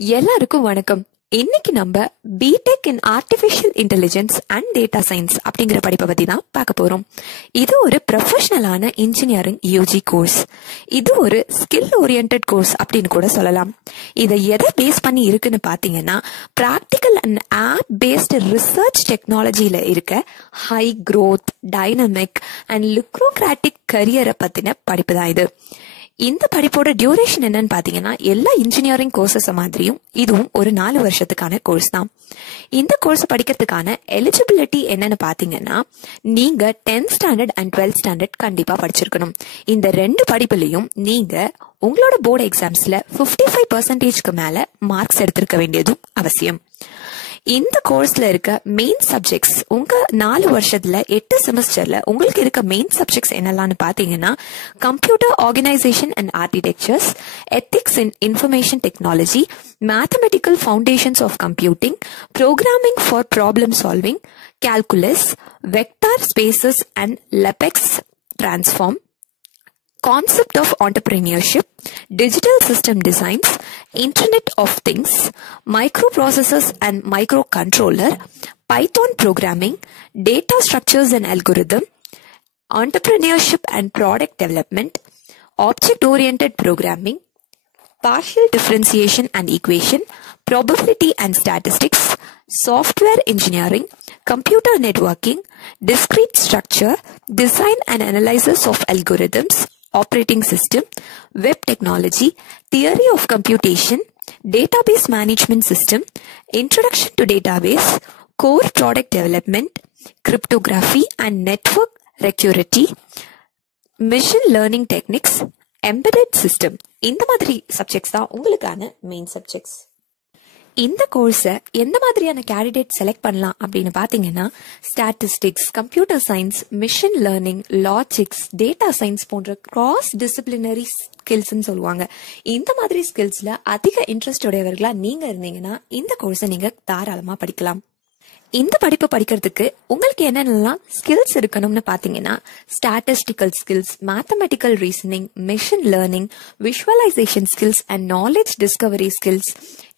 எல்லாருக்கும் வணக்கம். இன்னைக்கு நம்ம BTech in artificial intelligence and data science அப்படிங்கிற படிப்பை பத்தி தான் பார்க்க போறோம். இது ஒரு ப்ரொஃபஷனலான இன்ஜினியரிங் யூஜி கோர்ஸ். இது ஒரு ஸ்கில் ஓரியன்ட் கோர்ஸ் அப்படின்னு கூட சொல்லலாம். இதை எதை பேஸ் பண்ணி இருக்குன்னு பாத்தீங்கன்னா, practical and app based research டெக்னாலஜியில இருக்க high growth, dynamic and lucrative கரியரை பத்தின படிப்பு தான் இது. இந்த படிப்போட டியூரேஷன் என்னன்னு பாத்தீங்கன்னா, எல்லா இன்ஜினியரிங் கோர்சஸ் மாதிரியும் இதுவும் ஒரு 4 வருஷத்துக்கான கோர்ஸ் தான். இந்த கோர்ஸ் படிக்கிறதுக்கான எலிஜிபிலிட்டி என்னன்னு பாத்தீங்கன்னா, நீங்க 10th standard and 12th standard கண்டிப்பா படிச்சிருக்கணும். இந்த 2 படிப்புலயும் நீங்க உங்களோட போர்டு எக்ஸாம்ஸ்ல 55% மேல மார்க்ஸ் எடுத்திருக்க வேண்டியதும் அவசியம். இந்த கோர்ஸ்ல இருக்க மெயின் சப்ஜெக்ட்ஸ், உங்க 4 வருஷத்துல 8 செமஸ்டர்ல உங்களுக்கு இருக்க மெயின் சப்ஜெக்ட்ஸ் என்னெல்லாம் பாத்தீங்கன்னா, computer organisation and architectures, ethics in information technology, mathematical foundations of computing, programming for problem solving, calculus, vector spaces and Laplace transform, concept of entrepreneurship, digital system designs, internet of things, microprocessors and microcontroller, python programming, data structures and algorithm, entrepreneurship and product development, object oriented programming, partial differentiation and equation, probability and statistics, software engineering, computer networking, discrete structure, design and analysis of algorithms, operating system, web technology, theory of computation, database management system, introduction to database, core product development, cryptography and network security, machine learning techniques, embedded system. இந்த மாதிரி subjects தான் உங்களுக்கான main subjects. இந்த கோர்ஸை எந்த மாதிரியான candidate select பண்ணலாம் அப்படின்னு பாத்தீங்கன்னா, statistics, computer science, machine learning, logics, data science போன்ற கிராஸ் டிசிப்ளினரி ஸ்கில்ஸ் சொல்லுவாங்க. இந்த மாதிரி ஸ்கில்ஸ்ல அதிக இன்ட்ரெஸ்ட் உடையவர்களா நீங்க இருந்தீங்கன்னா இந்த கோர்ஸை நீங்க தாராளமா படிக்கலாம். இந்த படிப்பு படிக்கிறதுக்கு உங்களுக்கு என்னென்னலாம் ஸ்கில்ஸ் இருக்கணும்னு பாத்தீங்கன்னா, statistical skills, mathematical reasoning, machine learning, visualisation skills and knowledge discovery skills,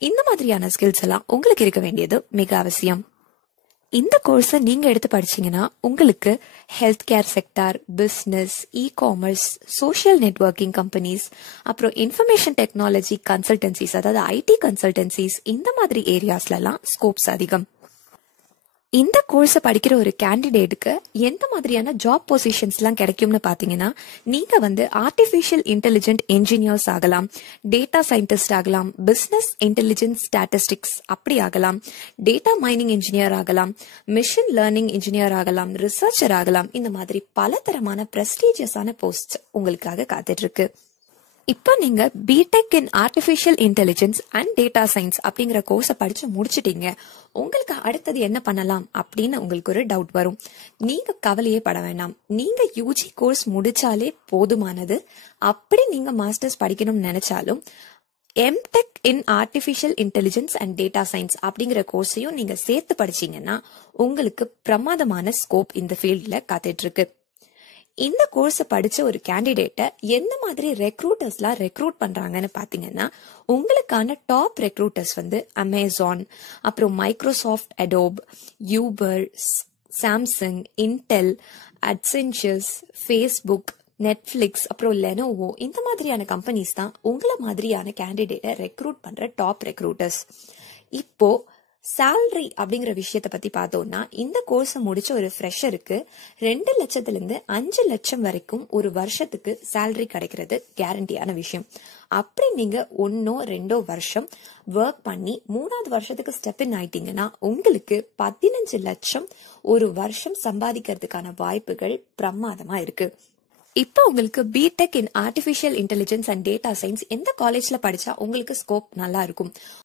இந்த மாதிரியான ஸ்கில்ஸ் எல்லாம் உங்களுக்கு இருக்க வேண்டியது மிக அவசியம். இந்த கோர்ஸை நீங்க எடுத்து படிச்சீங்கன்னா உங்களுக்கு health care sector, business, e commerce, social networking companies, அப்புறம் இன்ஃபர்மேஷன் டெக்னாலஜி கன்சல்டன்சிஸ், அதாவது ஐடி கன்சல்டன்சிஸ், இந்த மாதிரி ஏரியாஸ்லாம் ஸ்கோப்ஸ் அதிகம். இந்த கோர்ஸை படிக்கிற ஒரு கேண்டிடேட்டுக்கு எந்த மாதிரியான ஜாப் பொசிஷன்ஸ் எல்லாம் கிடைக்கும்னு பாத்தீங்கன்னா, நீங்க ஆர்டிபிஷியல் இன்டெலிஜென்ட் இன்ஜினியர்ஸ் ஆகலாம், டேட்டா சயின்டிஸ்ட் ஆகலாம், பிசினஸ் இன்டெலிஜென்ஸ் ஸ்டாட்டிஸ்டிக்ஸ் அப்படி ஆகலாம், டேட்டா மைனிங் இன்ஜினியர் ஆகலாம், மிஷின் லேர்னிங் இன்ஜினியர் ஆகலாம், ரிசர்ச்சர் ஆகலாம். இந்த மாதிரி பலதரமான பிரஸ்டீஜியஸான போஸ்ட் உங்களுக்காக காத்துட்டு இருக்கு. இப்போ நீங்க BTech in artificial intelligence and data science அப்படிங்கிற கோர்ஸை படிச்சு முடிச்சிட்டீங்க. உங்களுக்கு அடுத்தது என்ன பண்ணலாம் அப்படின்னு உங்களுக்கு ஒரு டவுட் வரும். நீங்க கவலையே பட வேண்டாம். நீங்க யூஜி கோர்ஸ் முடிச்சாலே போதுமானது. அப்படி நீங்க மாஸ்டர்ஸ் படிக்கணும்னு நினைச்சாலும் MTech in artificial intelligence and data science அப்படிங்கிற கோர்ஸையும் நீங்க சேர்த்து படிச்சீங்கன்னா உங்களுக்கு பிரமாதமான ஸ்கோப் இந்த ஃபீல்ட்ல காத்துட்டு இருக்கு. இந்த கோர்ஸ் படிச்ச ஒரு கேண்டிடேட்டை எந்த மாதிரி ரெக்ரூட்டர்ஸ்லாம் ரெக்ரூட் பண்றாங்கன்னு பாத்தீங்கன்னா, உங்களுக்கான டாப் ரெக்ரூட்டர்ஸ் அமேசான், அப்புறம் Microsoft, Adobe, Uber, Samsung, Intel, Accentures, Facebook, Netflix, அப்புறம் லெனோவோ, இந்த மாதிரியான கம்பெனிஸ் தான் உங்களை மாதிரியான கேண்டிடேட்டை ரெக்ரூட் பண்ற டாப் ரெக்ரூட்டர்ஸ். இப்போ சேலரி அப்படிங்கிற விஷயத்த பத்தி பார்த்தோம்னா, இந்த கோர்ஸ் முடிச்ச ஒரு ஃப்ரெஷருக்கு 2 லட்சத்துல இருந்து 5 லட்சம் வரைக்கும் ஒரு வருஷத்துக்கு சேலரி கிடைக்கிறது கேரண்டியான விஷயம். அப்படி நீங்க 1 or 2 வருஷம் ஒர்க் பண்ணி 3வது வருஷத்துக்கு ஸ்டெப் இன் ஆயிட்டீங்கன்னா உங்களுக்கு 15 லட்சம் ஒரு வருஷம் சம்பாதிக்கிறதுக்கான வாய்ப்புகள் பிரமாதமா இருக்கு. இப்போ உங்களுக்கு BTech in artificial intelligence and data science எந்த காலேஜ்ல படிச்சா உங்களுக்கு ஸ்கோப் நல்லா இருக்கும்,